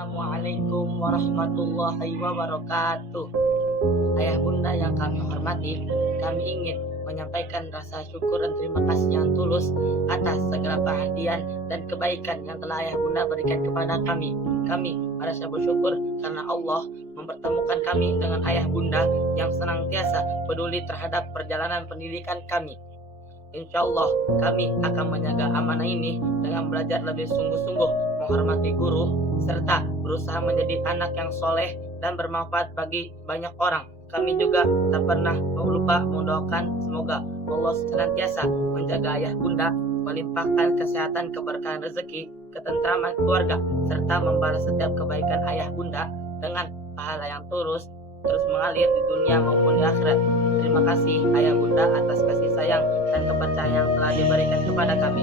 Assalamualaikum warahmatullahi wabarakatuh. Ayah bunda yang kami hormati, kami ingin menyampaikan rasa syukur dan terima kasih yang tulus atas segala perhatian dan kebaikan yang telah ayah bunda berikan kepada kami. Kami merasa bersyukur karena Allah mempertemukan kami dengan ayah bunda yang senantiasa peduli terhadap perjalanan pendidikan kami. Insya Allah kami akan menjaga amanah ini dengan belajar lebih sungguh-sungguh, menghormati guru, serta berusaha menjadi anak yang soleh dan bermanfaat bagi banyak orang. Kami juga tak pernah lupa mendoakan semoga Allah senantiasa menjaga ayah bunda, melimpahkan kesehatan, keberkahan rezeki, ketentraman keluarga, serta membalas setiap kebaikan ayah bunda dengan pahala yang terus mengalir di dunia maupun di akhirat. Terima kasih ayah bunda atas kasih sayang dan kepercayaan yang telah diberikan kepada kami.